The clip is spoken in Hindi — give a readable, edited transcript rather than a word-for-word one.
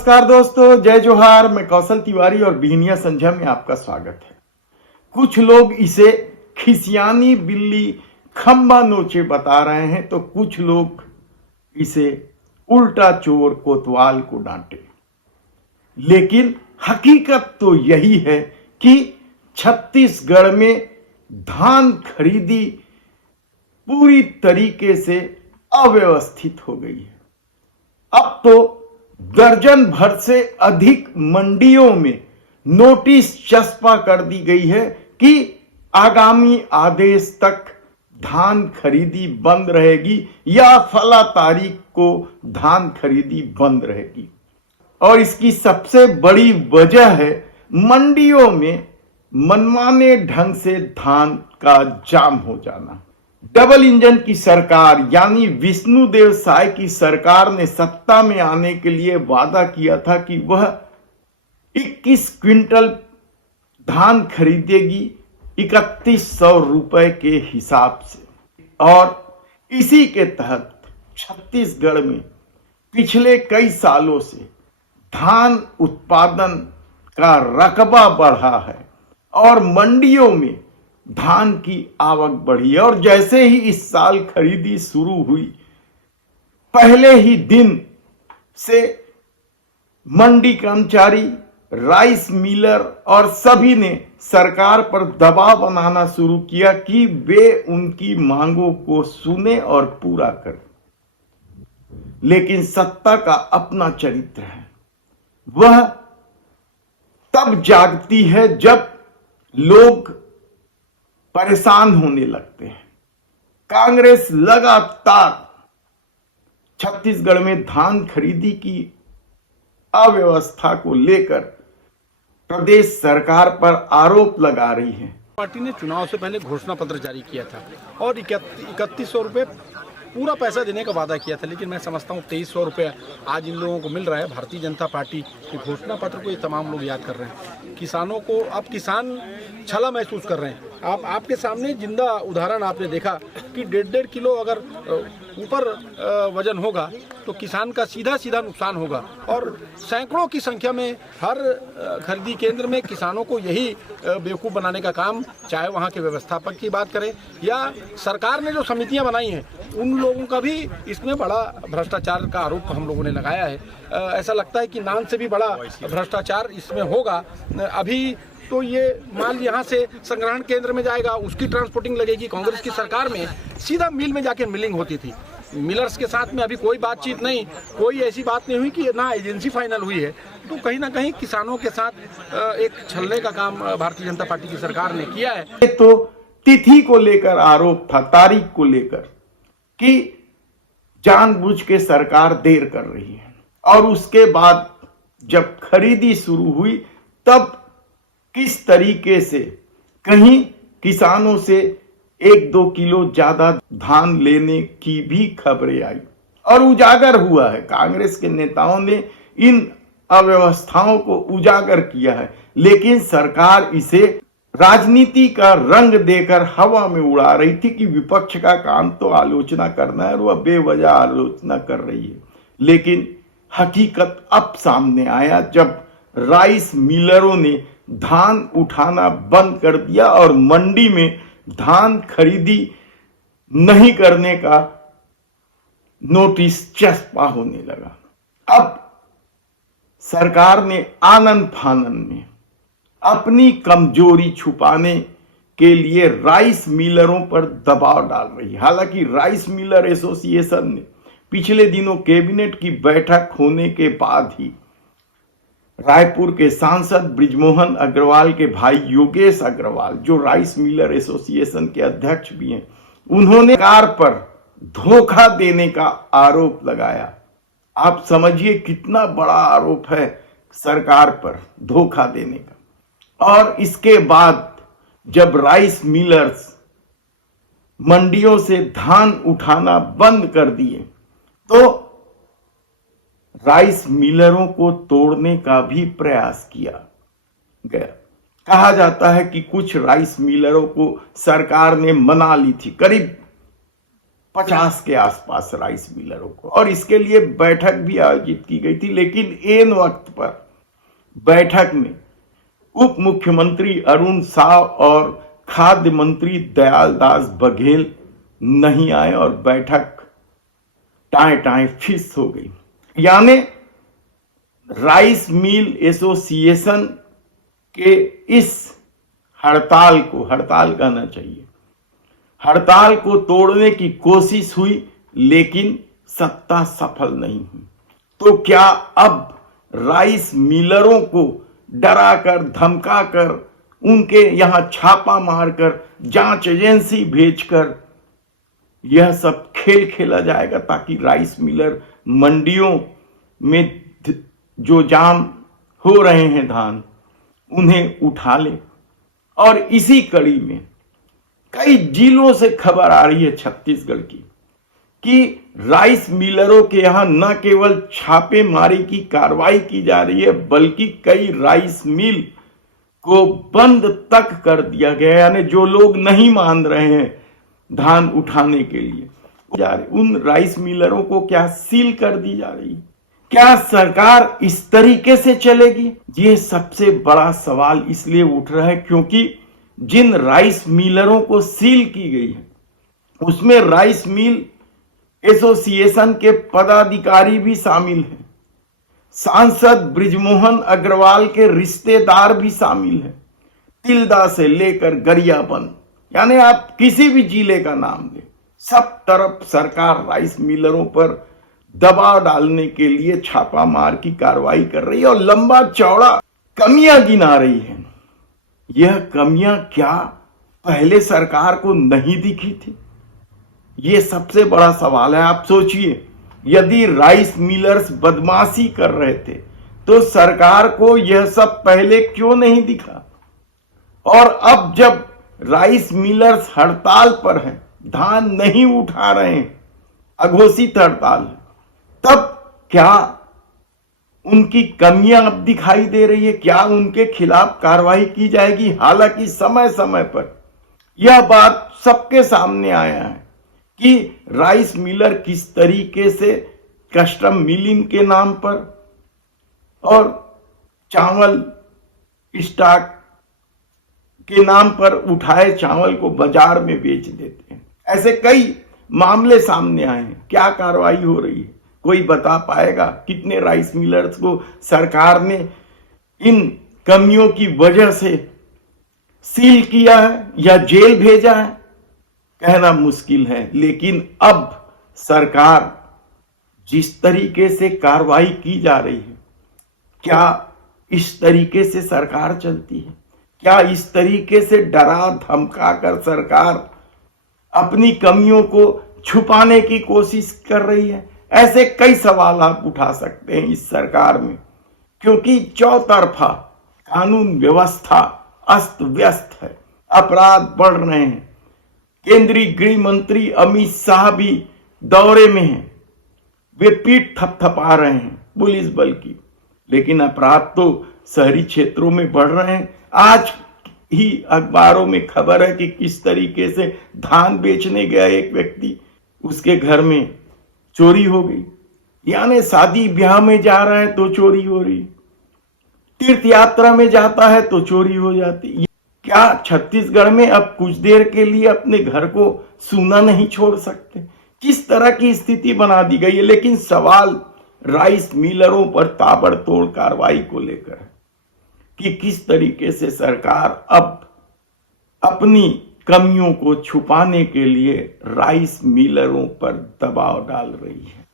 नमस्कार दोस्तों, जय जोहार। मैं कौशल तिवारी और बिहनिया संझा में आपका स्वागत है। कुछ लोग इसे खिसियानी बिल्ली खंबा नोचे बता रहे हैं तो कुछ लोग इसे उल्टा चोर कोतवाल को डांटे। लेकिन हकीकत तो यही है कि छत्तीसगढ़ में धान खरीदी पूरी तरीके से अव्यवस्थित हो गई है। अब तो दर्जन भर से अधिक मंडियों में नोटिस चस्पा कर दी गई है कि आगामी आदेश तक धान खरीदी बंद रहेगी या फला तारीख को धान खरीदी बंद रहेगी। और इसकी सबसे बड़ी वजह है मंडियों में मनमाने ढंग से धान का जाम हो जाना। डबल इंजन की सरकार यानी विष्णुदेव साय की सरकार ने सत्ता में आने के लिए वादा किया था कि वह 21 क्विंटल धान खरीदेगी 3100 रुपए के हिसाब से। और इसी के तहत छत्तीसगढ़ में पिछले कई सालों से धान उत्पादन का रकबा बढ़ा है और मंडियों में धान की आवक बढ़ी है। और जैसे ही इस साल खरीदी शुरू हुई, पहले ही दिन से मंडी कर्मचारी, राइस मिलर और सभी ने सरकार पर दबाव बनाना शुरू किया कि वे उनकी मांगों को सुने और पूरा करें। लेकिन सत्ता का अपना चरित्र है, वह तब जागती है जब लोग परेशान होने लगते हैं। कांग्रेस लगातार छत्तीसगढ़ में धान खरीदी की अव्यवस्था को लेकर प्रदेश सरकार पर आरोप लगा रही है। पार्टी ने चुनाव से पहले घोषणा पत्र जारी किया था और 3100 रुपये पूरा पैसा देने का वादा किया था, लेकिन मैं समझता हूँ 2300 रुपये आज इन लोगों को मिल रहा है। भारतीय जनता पार्टी के घोषणा पत्र को ये तमाम लोग याद कर रहे हैं। किसानों को अब किसान छला महसूस कर रहे हैं। आपके सामने जिंदा उदाहरण आपने देखा कि 1.5 किलो अगर ऊपर वजन होगा तो किसान का सीधा नुकसान होगा। और सैकड़ों की संख्या में हर खरीदी केंद्र में किसानों को यही बेवकूफ़ बनाने का काम, चाहे वहाँ के व्यवस्थापक की बात करें या सरकार ने जो समितियाँ बनाई हैं उन लोगों का भी इसमें बड़ा भ्रष्टाचार का आरोप हम लोगों ने लगाया है। ऐसा लगता है कि नान से भी बड़ा भ्रष्टाचार इसमें होगा। अभी तो ये माल यहाँ से संग्रहण केंद्र में जाएगा, उसकी ट्रांसपोर्टिंग लगेगी। कांग्रेस की सरकार में सीधा मिल में जाके मिलिंग होती थी। मिलर्स के साथ में अभी कोई बातचीत नहीं, कोई ऐसी बात नहीं हुई कि ना एजेंसी फाइनल हुई है। तो कहीं ना कहीं किसानों के साथ एक छलने का काम भारतीय जनता पार्टी की सरकार ने किया है। तो तिथि को लेकर आरोप था, तारीख को लेकर, कि जानबूझ के सरकार देर कर रही है। और उसके बाद जब खरीदी शुरू हुई तब किस तरीके से कहीं किसानों से 1-2 किलो ज्यादा धान लेने की भी खबरें आई और उजागर हुआ है। कांग्रेस के नेताओं ने इन अव्यवस्थाओं को उजागर किया है, लेकिन सरकार इसे राजनीति का रंग देकर हवा में उड़ा रही थी कि विपक्ष का काम तो आलोचना करना है और वह बेवजह आलोचना कर रही है। लेकिन हकीकत अब सामने आया जब राइस मिलरों ने धान उठाना बंद कर दिया और मंडी में धान खरीदी नहीं करने का नोटिस चस्पा होने लगा। अब सरकार ने आनन फानन में अपनी कमजोरी छुपाने के लिए राइस मिलरों पर दबाव डाल रही है। हालांकि राइस मिलर एसोसिएशन ने पिछले दिनों कैबिनेट की बैठक होने के बाद ही रायपुर के सांसद बृजमोहन अग्रवाल के भाई योगेश अग्रवाल, जो राइस मिलर एसोसिएशन के अध्यक्ष भी हैं, उन्होंने सरकार पर धोखा देने का आरोप लगाया। आप समझिए कितना बड़ा आरोप है सरकार पर धोखा देने का। और इसके बाद जब राइस मिलर्स मंडियों से धान उठाना बंद कर दिए तो राइस मिलरों को तोड़ने का भी प्रयास किया गया। कहा जाता है कि कुछ राइस मिलरों को सरकार ने मना ली थी। करीब 50 के आसपास राइस मिलरों को, और इसके लिए बैठक भी आयोजित की गई थी। लेकिन ऐन वक्त पर बैठक में उप मुख्यमंत्री अरुण साव और खाद्य मंत्री दयालदास बघेल नहीं आए और बैठक टाए टाए फिस हो गई। यानी राइस मिल एसोसिएशन के इस हड़ताल कहना चाहिए, हड़ताल को तोड़ने की कोशिश हुई, लेकिन सत्ता सफल नहीं हुई। तो क्या अब राइस मिलरों को डराकर धमकाकर उनके यहां छापा मारकर जांच एजेंसी भेजकर यह सब खेल खेला जाएगा ताकि राइस मिलर मंडियों में जो जाम हो रहे हैं धान उन्हें उठा ले? और इसी कड़ी में कई जिलों से खबर आ रही है छत्तीसगढ़ की कि राइस मिलरों के यहां न केवल छापेमारी की कार्रवाई की जा रही है, बल्कि कई राइस मिल को बंद तक कर दिया गया। यानी जो लोग नहीं मान रहे हैं धान उठाने के लिए जा रहे, उन राइस मिलरों को क्या सील कर दी जा रही? क्या सरकार इस तरीके से चलेगी? ये सबसे बड़ा सवाल इसलिए उठ रहा है क्योंकि जिन राइस मिलरों को सील की गई है उसमें राइस मिल एसोसिएशन के पदाधिकारी भी शामिल हैं, सांसद बृजमोहन अग्रवाल के रिश्तेदार भी शामिल हैं, तिल्दा से लेकर गरियाबंद, यानी आप किसी भी जिले का नाम लें, सब तरफ सरकार राइस मिलरों पर दबाव डालने के लिए छापामार की कार्रवाई कर रही है और लंबा चौड़ा कमियां गिना रही है। यह कमियां क्या पहले सरकार को नहीं दिखी थी? यह सबसे बड़ा सवाल है। आप सोचिए, यदि राइस मिलर्स बदमाशी कर रहे थे तो सरकार को यह सब पहले क्यों नहीं दिखा? और अब जब राइस मिलर्स हड़ताल पर हैं, धान नहीं उठा रहे हैं, अघोषित हड़ताल है, तब क्या उनकी कमियां अब दिखाई दे रही है? क्या उनके खिलाफ कार्रवाई की जाएगी? हालांकि समय समय पर यह बात सबके सामने आया है कि राइस मिलर किस तरीके से कस्टम मिलिंग के नाम पर और चावल स्टॉक के नाम पर उठाए चावल को बाजार में बेच देते हैं। ऐसे कई मामले सामने आए हैं। क्या कार्रवाई हो रही है? कोई बता पाएगा कितने राइस मिलर्स को सरकार ने इन कमियों की वजह से सील किया है या जेल भेजा है? कहना मुश्किल है। लेकिन अब सरकार जिस तरीके से कार्रवाई की जा रही है, क्या इस तरीके से सरकार चलती है? क्या इस तरीके से डरा धमका कर सरकार अपनी कमियों को छुपाने की कोशिश कर रही है? ऐसे कई सवाल आप उठा सकते हैं इस सरकार में, क्योंकि चौतरफा कानून व्यवस्था अस्त व्यस्त है, अपराध बढ़ रहे हैं। केंद्रीय गृह मंत्री अमित शाह भी दौरे में हैं, वे पीठ थपथपा रहे हैं पुलिस बल की, लेकिन अपराध तो शहरी क्षेत्रों में बढ़ रहे हैं। आज ही अखबारों में खबर है कि किस तरीके से धान बेचने गया एक व्यक्ति, उसके घर में चोरी हो गई। यानी शादी ब्याह में जा रहा है तो चोरी हो रही, तीर्थ यात्रा में जाता है तो चोरी हो जाती। क्या छत्तीसगढ़ में अब कुछ देर के लिए अपने घर को सूना नहीं छोड़ सकते? किस तरह की स्थिति बना दी गई है। लेकिन सवाल राइस मिलरों पर ताबड़तोड़ कार्रवाई को लेकर है कि किस तरीके से सरकार अब अपनी कमियों को छुपाने के लिए राइस मिलरों पर दबाव डाल रही है।